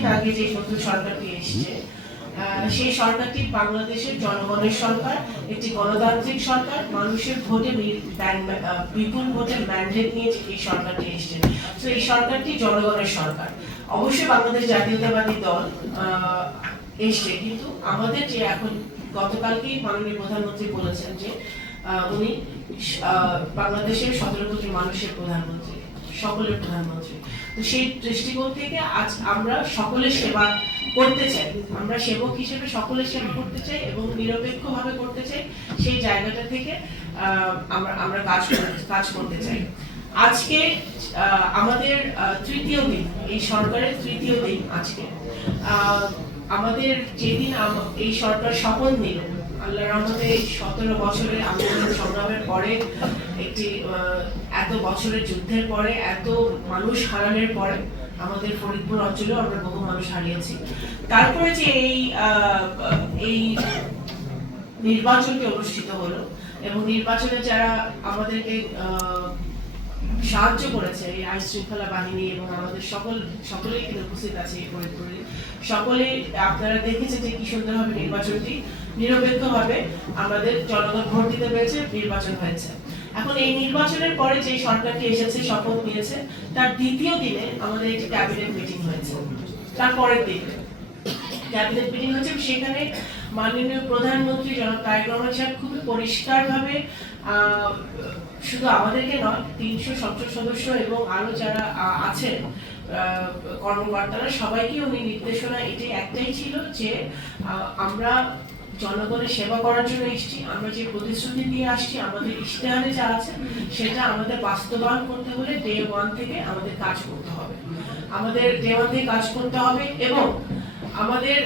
কিছুদিন আগে যে নতুন সরকারটি এসেছে সেই সরকারটি বাংলাদেশের জনগণের সরকার, একটি গণতান্ত্রিক সরকার, মানুষের ভোটে বিপুল ভোটের ম্যান্ডেট নিয়ে এই সরকারটি এসেছে। তো এই সরকারটি জনগণের সরকার। অবশ্যই বাংলাদেশ জাতীয়তাবাদী দল এসছে, কিন্তু আমাদের যে এখন গতকালকেই মাননীয় প্রধানমন্ত্রী বলেছেন যে উনি বাংলাদেশের সতেরো কোটি মানুষের প্রধানমন্ত্রী। সকলের প্রধানমন্ত্রী। তো সেই দৃষ্টিকোণ থেকে আজ আমরা সকলের সেবা করতে চাই। আমরা সেবক হিসেবে সকলের সেবা করতে চাই এবং নিরপেক্ষভাবে করতে চাই সেই জায়গাটা থেকে আমরা আমরা কাজ কাজ করতে চাই। আজকে আমাদের তৃতীয় দিন, এই সরকারের তৃতীয় দিন আজকে। আমাদের যেদিন এই সরকার শপথ নিল আল্লাহ রহমতে সতেরো বছরের আন্দোলন সংগ্রামের পরে একটি এত বছরের যুদ্ধের পরে এত মানুষ হারানোর পরে আমাদের ফরিদপুর অঞ্চলেও আমরা বহু মানুষ হারিয়েছি। তারপরে যে এই এই নির্বাচনটি অনুষ্ঠিত হলো এবং নির্বাচনে যারা আমাদেরকে আহ, সাহায্য করেছে এই আইন শৃঙ্খলা বাহিনী এবং আমাদের সকল, সকলেই কিন্তু উপস্থিত আছে এই ফরিদপুরে সকলে আপনারা দেখেছেন যে কি সুন্দরভাবে নির্বাচনটি নিরপেক্ষভাবে আমাদের জনগণ ভোট দিতে পেরেছে, নির্বাচন হয়েছে। এখন এই নির্বাচনের পরে যে সরকারটি এসেছে, শপথ নিয়েছে, তার দ্বিতীয় দিনে আমাদের একটি ক্যাবিনেট মিটিং হয়েছে। তার পরের দিনে ক্যাবিনেট মিটিং হয়েছে সেখানে মাননীয় প্রধানমন্ত্রী জনাব তারেক রহমান সাহেব খুবই পরিষ্কারভাবে শুধু আমাদেরকে নয়, তিনশো সংসদ সদস্য এবং আরও যারা আছেন কর্মকর্তারা সবাইকে উনি নির্দেশনা এটাই একটাই ছিল যে আমরা জনগণের সেবা করার জন্য এসেছি, আমরা যে প্রতিশ্রুতি নিয়ে আসছি, আমাদের ইশতেহারে যা আছে, সেটা আমাদের বাস্তবায়ন করতে হলে ডে ওয়ান থেকে আমাদের কাজ করতে হবে। আমাদের ডে ওয়ান থেকে কাজ করতে হবে এবং আমাদের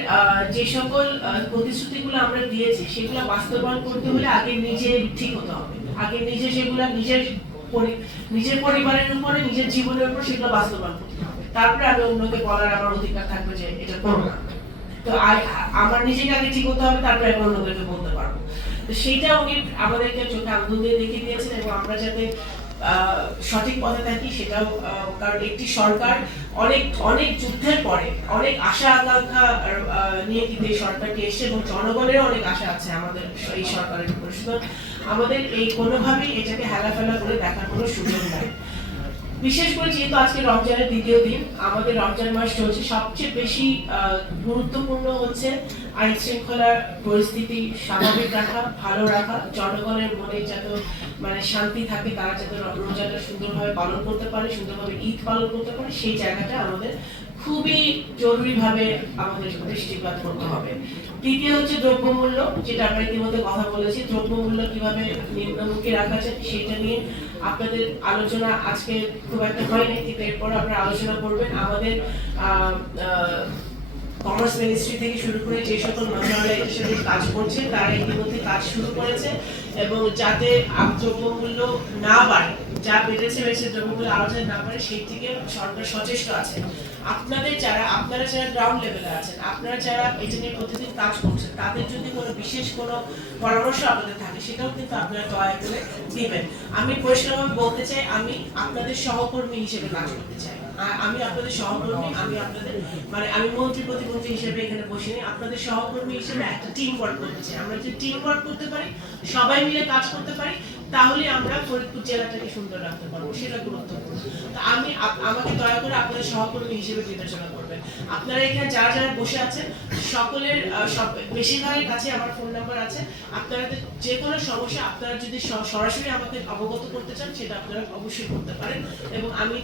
যে সকল প্রতিশ্রুতিগুলো আমরা দিয়েছি, সেগুলো বাস্তবায়ন করতে হলে আগে নিজে ঠিক হতে হবে। আগে নিজে সেগুলো নিজের নিজের পরিবারের উপরে, নিজের জীবনের উপর সেগুলো বাস্তবায়ন করতে হবে। তারপরে আমি অন্যকে বলার আমার অধিকার থাকবে যে এটা করো না। তো আমার নিজেকে আগে ঠিক হতে হবে, তারপরে আমি অন্যদেরকে বলতে পারব। তো সেইটা উনি আমাদেরকে চোখে আঙ্গুল দিয়ে দেখিয়ে দিয়েছেন এবং আমরা যাতে সঠিক পথে থাকি সেটাও কারণ একটি সরকার অনেক অনেক যুদ্ধের পরে অনেক আশা, আকাঙ্ক্ষা নিয়ে কিন্তু এই সরকারটি এসছে এবং জনগণের অনেক আশা আছে আমাদের এই সরকারের উপর। আমাদের এই কোনোভাবেই এটাকে হেলাফেলা করে দেখার কোনো সুযোগ নাই। বিশেষ করে যেহেতু আজকে রমজানের দ্বিতীয় দিন, আমাদের রমজান মাস চলছে, সবচেয়ে বেশি গুরুত্বপূর্ণ হচ্ছে আইন শৃঙ্খলার পরিস্থিতি, স্বাভাবিক রাখা, ভালো রাখা, জনগণের মনে যাতে মানে শান্তি থাকে, তারা যাতে রোজাটা সুন্দরভাবে পালন করতে পারে, সুন্দরভাবে ঈদ পালন করতে পারে, সেই জায়গাটা আমাদের খুবই জরুরিভাবে আমাদের দৃষ্টিপাত করতে হবে। দ্বিতীয় হচ্ছে দ্রব্যমূল্য, যেটা আমরা ইতিমধ্যে কথা বলেছি। দ্রব্যমূল্য কীভাবে নিম্নমুখী রাখা যায় সেটা নিয়ে আপনাদের আলোচনা আজকে খুব একটা হয়নি, কিন্তু এরপর আপনারা আলোচনা করবেন। আমাদের কমার্স মিনিস্ট্রি থেকে শুরু করে যে সকল মন্ত্রণালয় সাথে কাজ করছে, তারা ইতিমধ্যে কাজ শুরু করেছে এবং যাতে দ্রব্যমূল্য না বাড়ে, যা বেড়েছে বেড়েছে দ্রব্যমূল্য আরও যাতে না বাড়ে, সেই দিকে সরকার সচেষ্ট আছে। আপনাদের যারা, আপনারা যারা গ্রাউন্ড লেভেলে আছেন, আপনারা যারা এটা নিয়ে প্রতিদিন কাজ করছেন, তাদের যদি কোনো বিশেষ কোনো পরামর্শ আপনাদের থাকে, সেটাও কিন্তু আপনারা দয়া করে দিবেন আমি পরিষ্কারভাবে বলতে চাই, আমি আপনাদের সহকর্মী হিসেবে কাজ করতে চাই। আমি আপনাদের সহকর্মী, আমি আপনাদের মানে আমি মন্ত্রী প্রতিমন্ত্রী হিসেবে এখানে বসিনি আপনাদের সহকর্মী হিসেবে একটা টিম ওয়ার্ক করতে আমরা যদি টিম ওয়ার্ক করতে পারি, সবাই মিলে কাজ করতে পারি, তাহলে আমরা ফরিদপুর জেলাটাকে সুন্দর রাখতে পারব। সেটা গুরুত্বপূর্ণ। তো আমি আমাকে দয়া করে আপনাদের সহকর্মী হিসেবে বিবেচনা করবেন। আপনারা এখানে যারা যারা বসে আছেন, সকলের বেশিরভাগের কাছে আমার ফোন নাম্বার আছে। আপনারা যে কোনো সমস্যা, আপনারা যদি সরাসরি আমাকে অবগত করতে চান, সেটা আপনারা অবশ্যই করতে পারেন। এবং আমি